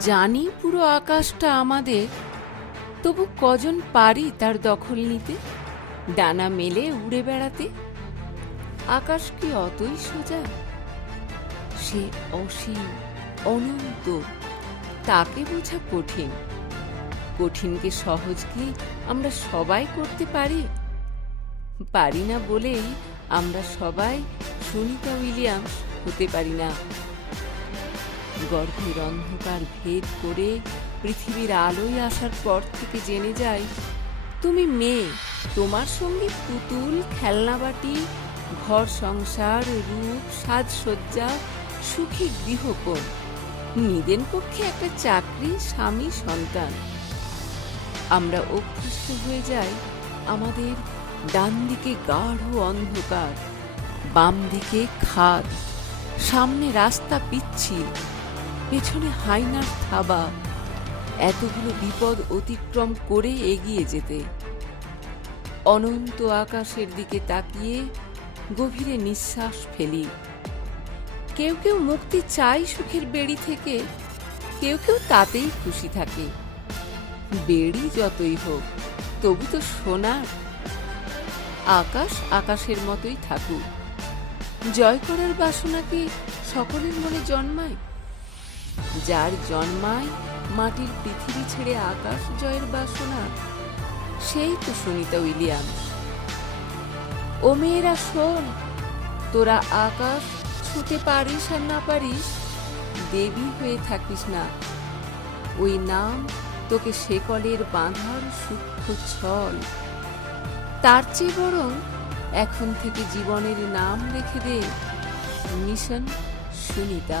জানি পুরো আকাশটা আমাদের, তবু কজন পারি তার দখল নিতে? ডানা মেলে উড়ে বেড়াতে? আকাশ কি অতই সোজা? সে অসীম, অনন্ত, তাকে বোঝা কঠিন। কঠিনকে সহজ কি আমরা সবাই করতে পারি? পারি না বলেই আমরা সবাই, সুনিতা উইলিয়ামস, হতে পারি না। গর্ভের অন্ধকার ভেদ করে পৃথিবীর আলোয় আসার পর থেকে জেনে যাই তুমি মেয়ে। তোমার সঙ্গে পুতুল খেলনাবাটি ঘর সংসার, রূপ, সাজসজ্জা, সুখী গৃহকোণ। নিদেন পক্ষে একটা চাকরি, স্বামী, সন্তান। আমরা অভ্যস্ত হয়ে যাই আমাদের ডান দিকে গাঢ় অন্ধকার, বাম দিকে খাদ, সামনে রাস্তা পিচ্ছিল। পেছনে হাইনার থাবা। এতগুলো বিপদ অতিক্রম করে এগিয়ে যেতে। অনন্ত আকাশের দিকে তাকিয়ে গভীরে নিঃশ্বাস ফেলি। কেউ কেউ মুক্তি চাই সুখের বেড়ি থেকে, কেউ কেউ তাতেই খুশি থাকে। বেড়ি যতই হোক, তবু তো সোনার আকাশ আকাশের মতোই থাকুক। জয় করার বাসনা কি সকলের মনে জন্মায়? যার জন্মায় মাটির পৃথিবী ছেড়ে আকাশ জয়ের বাসনা, সেই তো সুনিতা উইলিয়ামস। ও মেয়েরা শোন, তোরা আকাশ ছুতে পারিস আর না পারিস, দেবী হয়ে থাকিস না। ওই নাম তোকে শেকলের বাঁধার সূক্ষ্ম ছল। তার চেয়ে বরং এখন থেকে জীবনের নাম রেখে দে, মিশন সুনিতা।